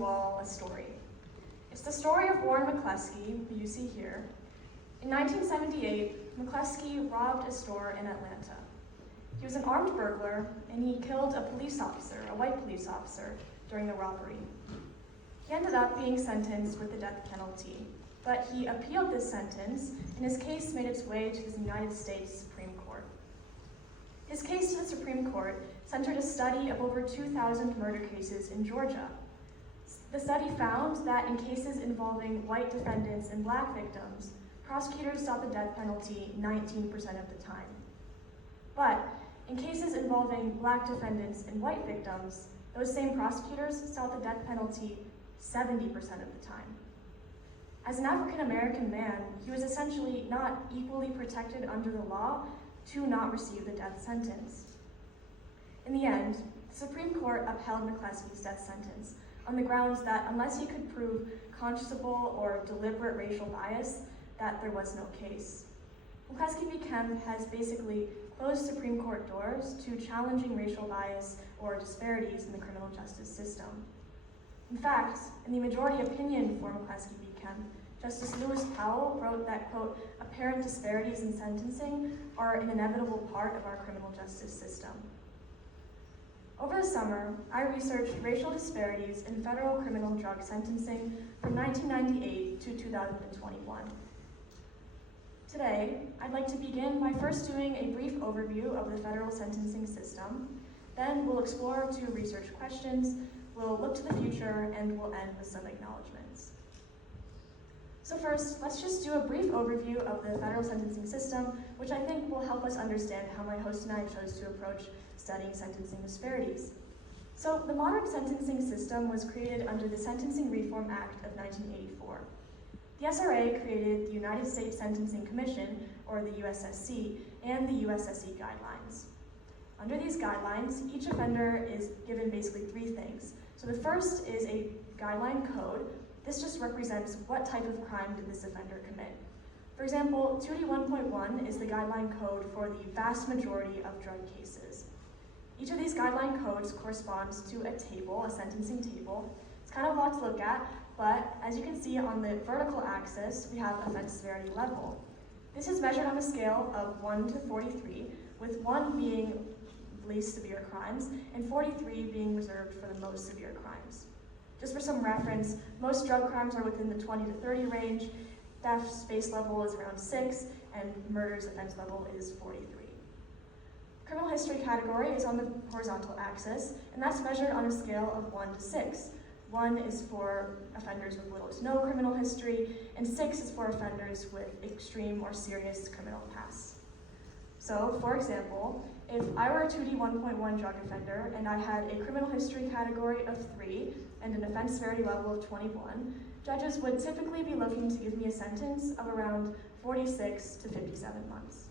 you all a story. It's the story of Warren McCleskey, who you see here. In 1978, McCleskey robbed a store in Atlanta. He was an armed burglar, and he killed a police officer, a white police officer, during the robbery. He ended up being sentenced with the death penalty, but he appealed this sentence, and his case made its way to the United States Supreme Court. His case to the Supreme Court centered a study of over 2,000 murder cases in Georgia. The study found that in cases involving white defendants and black victims, prosecutors sought the death penalty 19% of the time. But in cases involving black defendants and white victims, those same prosecutors sought the death penalty 70% of the time. As an African-American man, he was essentially not equally protected under the law to not receive the death sentence. In the end, the Supreme Court upheld McCleskey's death sentence on the grounds that unless he could prove conscionable or deliberate racial bias, that there was no case. McCleskey v. Kemp has basically closed Supreme Court doors to challenging racial bias or disparities in the criminal justice system. In fact, in the majority opinion for McCleskey v. Kemp, Justice Lewis Powell wrote that, quote, apparent disparities in sentencing are an inevitable part of our criminal justice system. Over the summer, I researched racial disparities in federal criminal drug sentencing from 1998 to 2021. Today, I'd like to begin by first doing a brief overview of the federal sentencing system. Then we'll explore two research questions, we'll look to the future, and we'll end with some acknowledgements. So first, let's just do a brief overview of the federal sentencing system, which I think will help us understand how my host and I chose to approach studying sentencing disparities. So the modern sentencing system was created under the Sentencing Reform Act of 1984. The SRA created the United States Sentencing Commission, or the USSC, and the USSC guidelines. Under these guidelines, each offender is given basically three things. So the first is a guideline code. This just represents what type of crime did this offender commit. For example, 2D1.1 is the guideline code for the vast majority of drug cases. Each of these guideline codes corresponds to a table, a sentencing table. It's kind of a lot to look at, but as you can see on the vertical axis, we have offense severity level. This is measured on a scale of 1 to 43, with 1 being least severe crimes, and 43 being reserved for the most severe crimes. Just for some reference, most drug crimes are within the 20 to 30 range, theft's base level is around 6, and murder's offense level is 43. Criminal history category is on the horizontal axis, and that's measured on a scale of 1 to 6. 1 is for offenders with little to no criminal history, and 6 is for offenders with extreme or serious criminal pasts. So, for example, if I were a 2D1.1 drug offender and I had a criminal history category of 3 and an offense severity level of 21, judges would typically be looking to give me a sentence of around 46 to 57 months.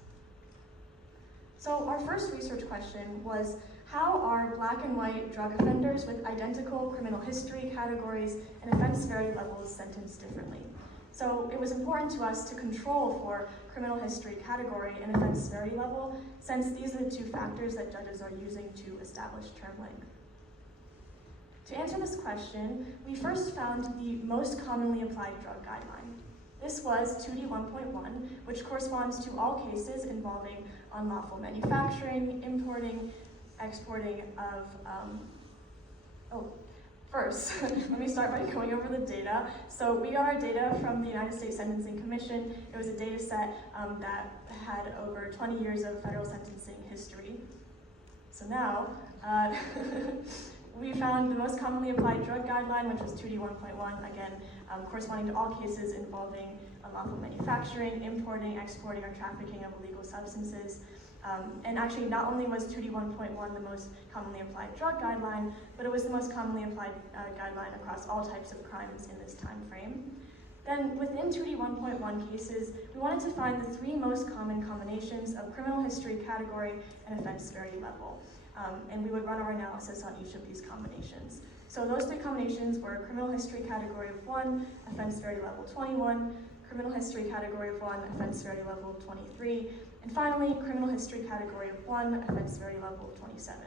So our first research question was, how are black and white drug offenders with identical criminal history categories and offense severity levels sentenced differently? So it was important to us to control for criminal history category and offense severity level, since these are the two factors that judges are using to establish term length. To answer this question, we first found the most commonly applied drug guideline. This was 2D1.1, which corresponds to all cases involving unlawful manufacturing, importing, exporting of, First, let me start by going over the data. So we got our data from the United States Sentencing Commission. It was a data set that had over 20 years of federal sentencing history. So now, we found the most commonly applied drug guideline, which was 2D1.1, again, corresponding to all cases involving unlawful manufacturing, importing, exporting, or trafficking of illegal substances. And actually, not only was 2D1.1 the most commonly applied drug guideline, but it was the most commonly applied guideline across all types of crimes in this time frame. Then within 2D1.1 cases, we wanted to find the 3 most common combinations of criminal history category and offense severity level. And we would run our analysis on each of these combinations. So those 3 combinations were criminal history category of 1, offense severity level 21, criminal history category of 1, offense severity level 23, and finally, criminal history category of 1, offense severity level 27.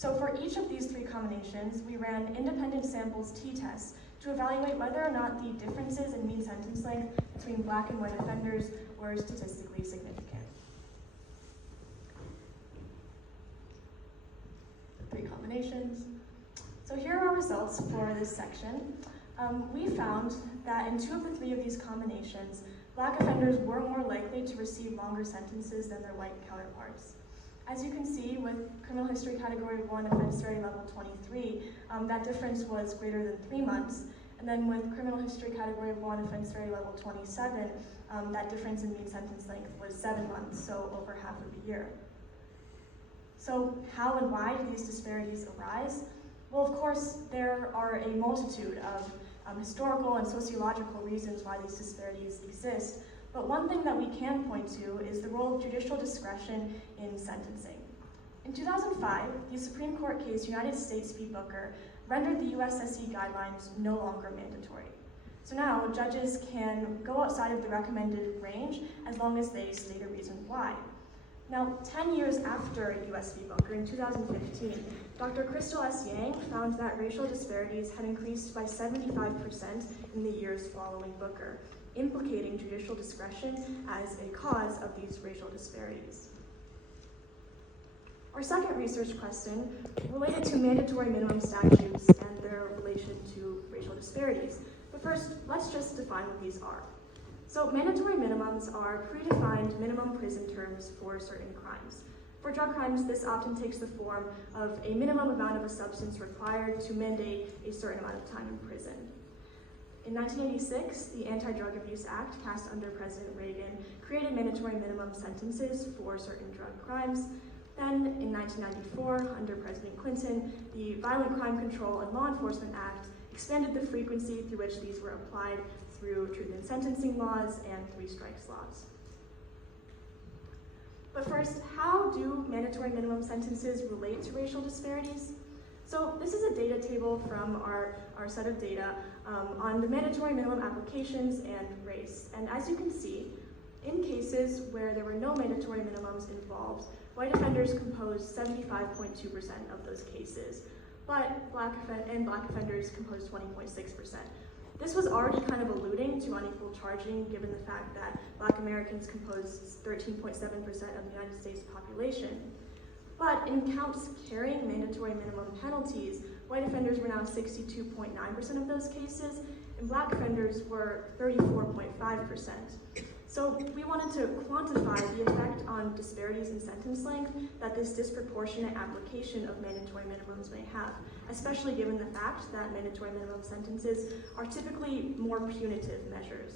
So for each of these three combinations, we ran independent samples t-tests to evaluate whether or not the differences in mean sentence length between Black and white offenders were statistically significant. The three combinations. So here are our results for this section. We found that in 2 of the 3 of these combinations, Black offenders were more likely to receive longer sentences than their white counterparts. As you can see, with criminal history category 1 offense severity level 23, that difference was greater than 3 months. And then with criminal history category 1 offense severity level 27, that difference in mean sentence length was 7 months, so over half of a year. So how and why do these disparities arise? Well, of course, there are a multitude of historical and sociological reasons why these disparities exist, but one thing that we can point to is the role of judicial discretion in sentencing. In 2005, the Supreme Court case United States v. Booker rendered the USSE guidelines no longer mandatory. So now, judges can go outside of the recommended range as long as they state a reason why. Now, 10 years after US v. Booker, in 2015, Dr. Crystal S. Yang found that racial disparities had increased by 75% in the years following Booker, implicating judicial discretion as a cause of these racial disparities. Our second research question related to mandatory minimum statutes and their relation to racial disparities. But first, let's just define what these are. So mandatory minimums are predefined minimum prison terms for certain crimes. For drug crimes, this often takes the form of a minimum amount of a substance required to mandate a certain amount of time in prison. In 1986, the Anti-Drug Abuse Act, passed under President Reagan, created mandatory minimum sentences for certain drug crimes. Then, in 1994, under President Clinton, the Violent Crime Control and Law Enforcement Act expanded the frequency through which these were applied through truth in sentencing laws and 3 strikes laws. But first, how do mandatory minimum sentences relate to racial disparities? So this is a data table from our set of data on the mandatory minimum applications and race. And as you can see, in cases where there were no mandatory minimums involved, white offenders composed 75.2% of those cases, but black offenders composed 20.6%. This was already kind of alluding to unequal charging, given the fact that Black Americans composed 13.7% of the United States population. But in counts carrying mandatory minimum penalties, white offenders were now 62.9% of those cases, and Black offenders were 34.5%. So we wanted to quantify the effect on disparities in sentence length that this disproportionate application of mandatory minimums may have, especially given the fact that mandatory minimum sentences are typically more punitive measures.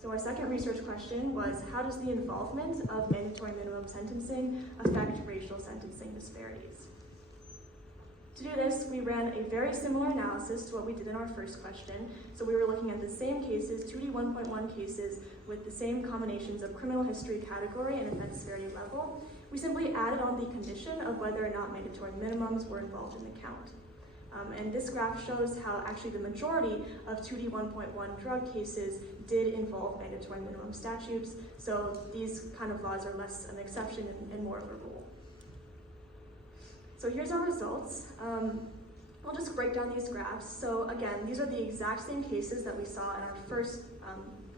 So our second research question was, how does the involvement of mandatory minimum sentencing affect racial sentencing disparities? To do this, we ran a very similar analysis to what we did in our first question. So we were looking at the same cases, 2D 1.1 cases, with the same combinations of criminal history category and offense severity level. We simply added on the condition of whether or not mandatory minimums were involved in the count. And this graph shows how actually the majority of 2D 1.1 drug cases did involve mandatory minimum statutes. So these kind of laws are less an exception and more of a rule. So here's our results. I'll just break down these graphs. So again, these are the exact same cases that we saw in our first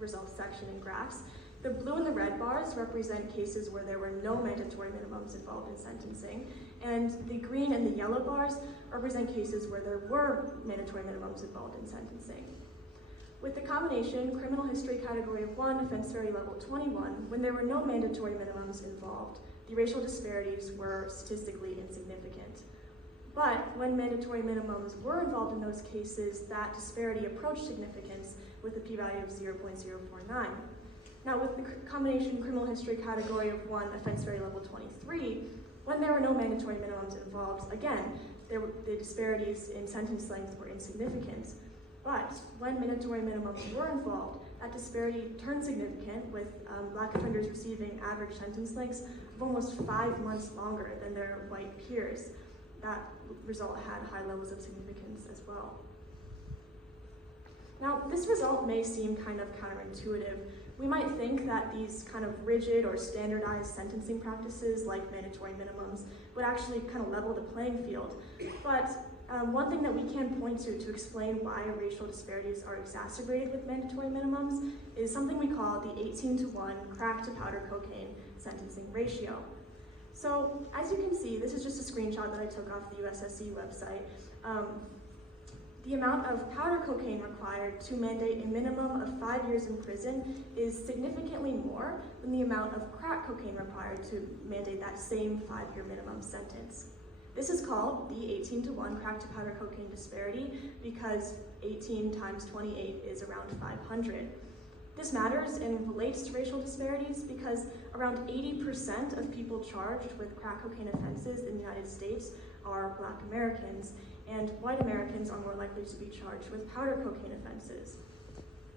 results section in graphs. The blue and the red bars represent cases where there were no mandatory minimums involved in sentencing, and the green and the yellow bars represent cases where there were mandatory minimums involved in sentencing. With the combination criminal history category of 1, offense severity level 21, when there were no mandatory minimums involved, the racial disparities were statistically insignificant. But when mandatory minimums were involved in those cases, that disparity approached significance with a p-value of 0.049. Now with the combination criminal history category of 1, offense severity level 23, when there were no mandatory minimums involved, again, the disparities in sentence length were insignificant. But when mandatory minimums were involved, that disparity turned significant, with Black offenders receiving average sentence lengths of almost 5 months longer than their white peers. That result had high levels of significance as well. Now, this result may seem kind of counterintuitive. We might think that these kind of rigid or standardized sentencing practices like mandatory minimums would actually kind of level the playing field. But one thing that we can point to explain why racial disparities are exacerbated with mandatory minimums is something we call the 18-to-1 crack to powder cocaine sentencing ratio. So as you can see, this is just a screenshot that I took off the USSC website. The amount of powder cocaine required to mandate a minimum of 5 years in prison is significantly more than the amount of crack cocaine required to mandate that same 5-year minimum sentence. This is called the 18-to-1 crack to powder cocaine disparity because 18 times 28 is around 500. This matters and relates to racial disparities because around 80% of people charged with crack cocaine offenses in the United States are Black Americans, and white Americans are more likely to be charged with powder cocaine offenses.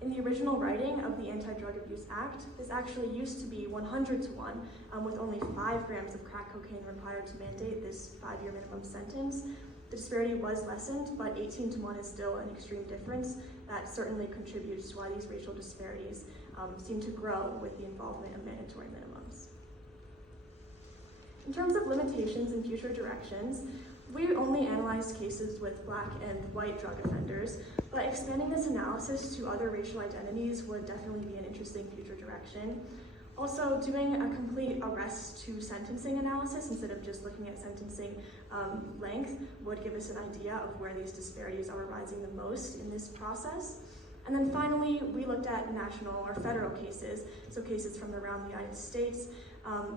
In the original writing of the Anti-Drug Abuse Act, this actually used to be 100-to-1, with only 5 grams of crack cocaine required to mandate this 5-year minimum sentence. The disparity was lessened, but 18-to-1 is still an extreme difference that certainly contributes to why these racial disparities seem to grow with the involvement of mandatory minimums. In terms of limitations and future directions, we only analyzed cases with Black and white drug offenders, but expanding this analysis to other racial identities would definitely be an interesting future direction. Also, doing a complete arrest to sentencing analysis instead of just looking at sentencing length would give us an idea of where these disparities are rising the most in this process. And then finally, we looked at national or federal cases, so cases from around the United States,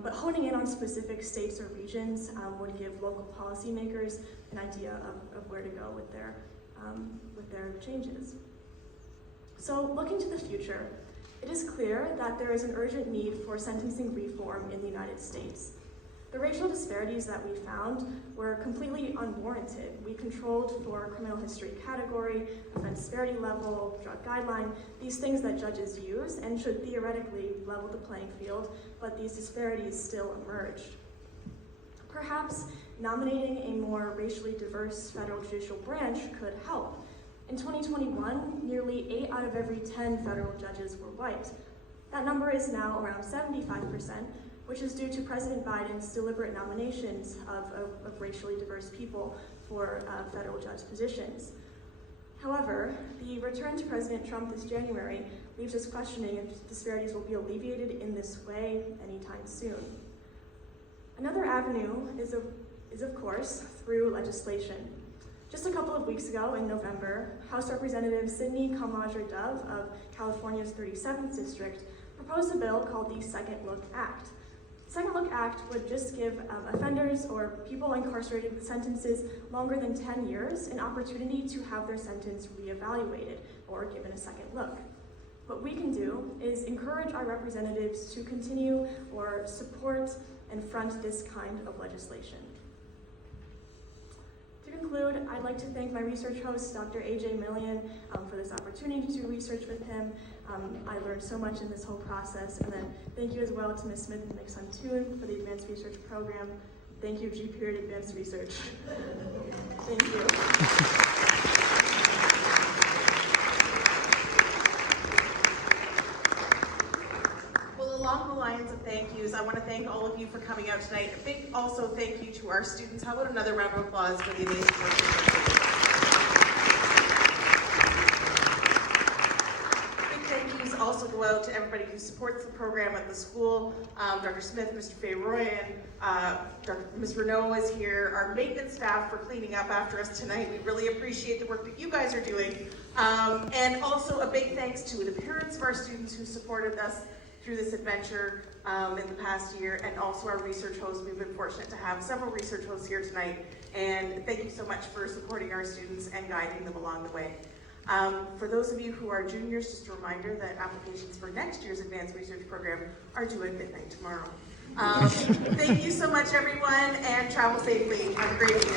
but honing in on specific states or regions would give local policymakers an idea of where to go with their changes. So looking to the future, it is clear that there is an urgent need for sentencing reform in the United States. The racial disparities that we found were completely unwarranted. We controlled for criminal history category, offense severity level, drug guideline, these things that judges use and should theoretically level the playing field, but these disparities still emerged. Perhaps nominating a more racially diverse federal judicial branch could help. In 2021, nearly 8 out of every 10 federal judges were white. That number is now around 75%, which is due to President Biden's deliberate nominations of racially diverse people for federal judge positions. However, the return to President Trump this January leaves us questioning if disparities will be alleviated in this way anytime soon. Another avenue is of course, through legislation. Just a couple of weeks ago in November, House Representative Sidney Kamlager-Dove of California's 37th District proposed a bill called the Second Look Act. The Second Look Act would just give offenders or people incarcerated with sentences longer than 10 years an opportunity to have their sentence reevaluated or given a second look. What we can do is encourage our representatives to continue or support and front this kind of legislation. To conclude, I'd like to thank my research host, Dr. A.J. Millian, for this opportunity to research with him. I learned so much in this whole process, and then thank you as well to Ms. Smith and Ms. Huntoon for the Advanced Research Program. Thank you, G. Advanced Research. Thank you. Along the lines of thank yous, I want to thank all of you for coming out tonight. A big also thank you to our students. How about another round of applause for the amazing work that they're doing? Big thank yous also go out to everybody who supports the program at the school. Dr. Smith, Mr. Fay-Royan, Ms. Renault is here, our maintenance staff for cleaning up after us tonight. We really appreciate the work that you guys are doing. And also a big thanks to the parents of our students who supported us through this adventure in the past year, and also our research hosts. We've been fortunate to have several research hosts here tonight, and thank you so much for supporting our students and guiding them along the way. For those of you who are juniors, just a reminder that applications for next year's Advanced Research Program are due at midnight tomorrow. Thank you so much, everyone, and travel safely. Have a great evening.